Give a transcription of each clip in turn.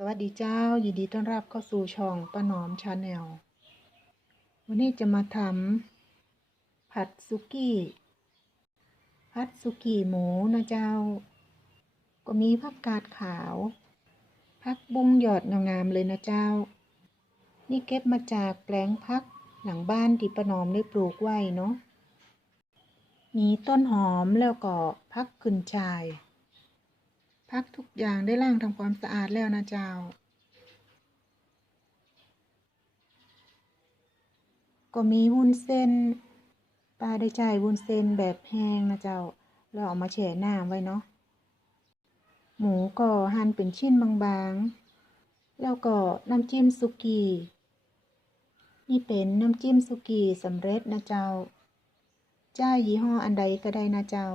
สวัสดีเจ้า ยินดีต้อนรับเข้าสู่ช่องป้าหนอมชาแนล วันนี้จะมาทำผัดสุกี้ ผัดสุกี้หมูนะเจ้า ก็มีผักกาดขาว ผักบุ้งหยอดงามๆเลยนะเจ้า นี่เก็บมาจากแปลงพักหลังบ้านที่ป้าหนอมได้ปลูกไว้เนาะ มีต้นหอมแล้วก็พักขึ้นชาย พักทุกอย่างได้ล้างทำความสะอาดแล้วนะเจ้า ก็มีวุ้นเส้นปลาได้จ่ายวุ้นเส้นแบบแห้งนะเจ้าแล้วเอามาแช่น้ำไว้เนาะ หมูก็หั่นเป็นชิ้นบางๆ แล้วก็น้ำจิ้มสุกี้ นี่เป็นน้ำจิ้มสุกี้สำเร็จนะเจ้าจ่ายี่ห้ออันใดก็ได้นะเจ้า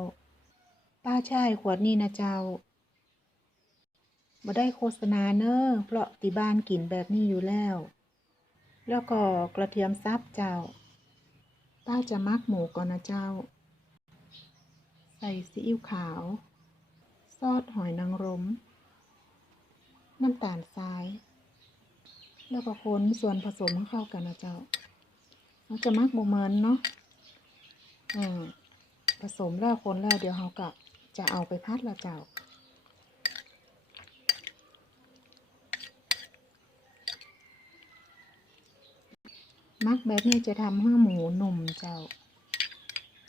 ป้าช่ายขวดนี้นะเจ้า บ่ได้โฆษณาเนอ้อเพราะที่บ้านกินแบบนี้อยู่แล้ว แล้วก็กระเทียมซับเจ้า ป้าจะมักหมูก่อนนะเจ้า ใส่ซีอิ๊วขาว ซอสหอยนางรม น้ำตาลทราย แล้วก็คนส่วนผสมให้เข้ากันนะเจ้าเราจะมักบ่เหมินเนาะอ่าผสมแล้วคนแล้วเดี๋ยวเราก็จะเอาไปพัดละเจ้า มักแบบนี้จะทำให้หมูหนุ่มเจ้า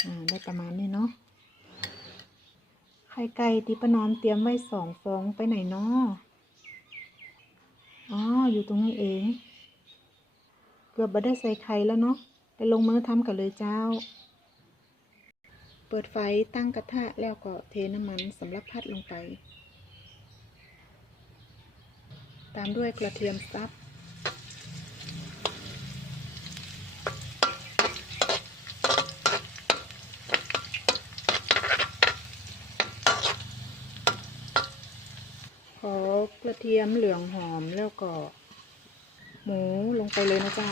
อ่า ได้ประมาณนี้เนาะ ไข่ไก่ที่ป้าน้อมเตรียมไว้สองฟองไปไหนเนาะอ๋อ อยู่ตรงนี้เอง เกือบบ่ได้ใส่ไข่แล้วเนาะ ไปลงมือทำกันเลยเจ้า เปิดไฟตั้งกระทะแล้วก็เทน้ำมันสำหรับพัดลงไป ตามด้วยกระเทียมซับ ขอกระเทียมเหลืองหอมแล้วก็ หมูลงไปเลยนะเจ้า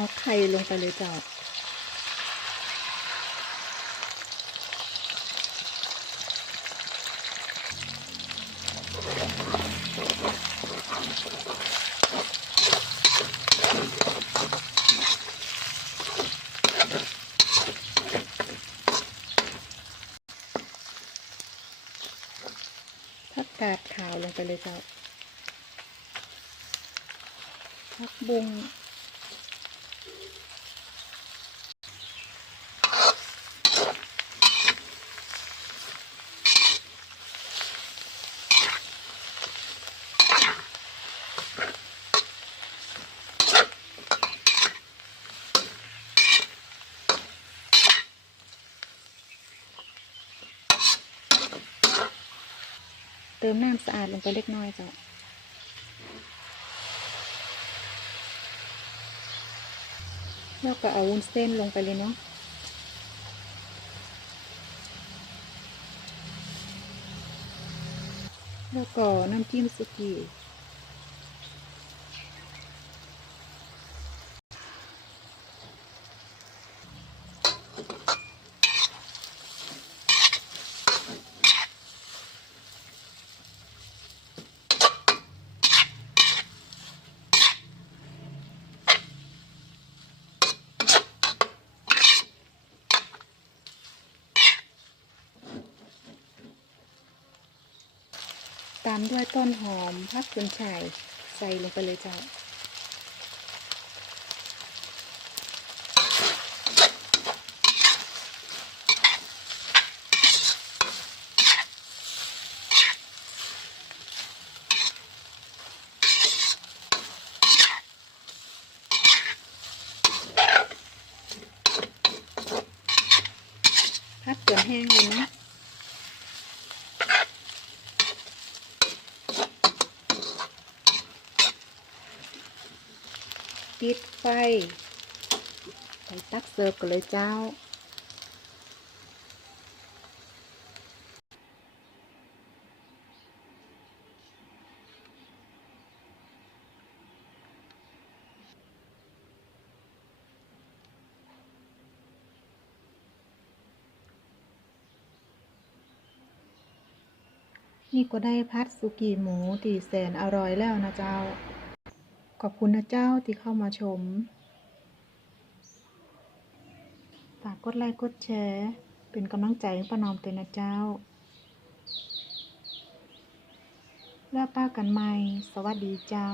อาไข่ลงไปเลยจ้าผักกาดขาวลงไปเลยเจ้าผักบุ้ง เติมน้ำสะอาดลงไปเล็กน้อยจ้ะแล้วก็เอาวุ้นเส้นลงไปเลยเนาะแล้วก็น้ำจิ้มสุกี้ ตามด้วยต้นหอมพักกุนฉ่ายใส่ลงไปเลยเจ้า พัดจนแห้งเลยนะ ปิดไฟ ไปตักเสิร์ฟกันเลยเจ้า นี่ก็ได้พัดสุกี้หมูที่แสนอร่อยแล้วนะเจ้า ขอบคุณนะเจ้าที่เข้ามาชม ฝากกดไลค์กดแชร์ เป็นกำลังใจให้ป้านอมเตยนะเจ้า แล้วป้ากันใหม่ สวัสดีเจ้า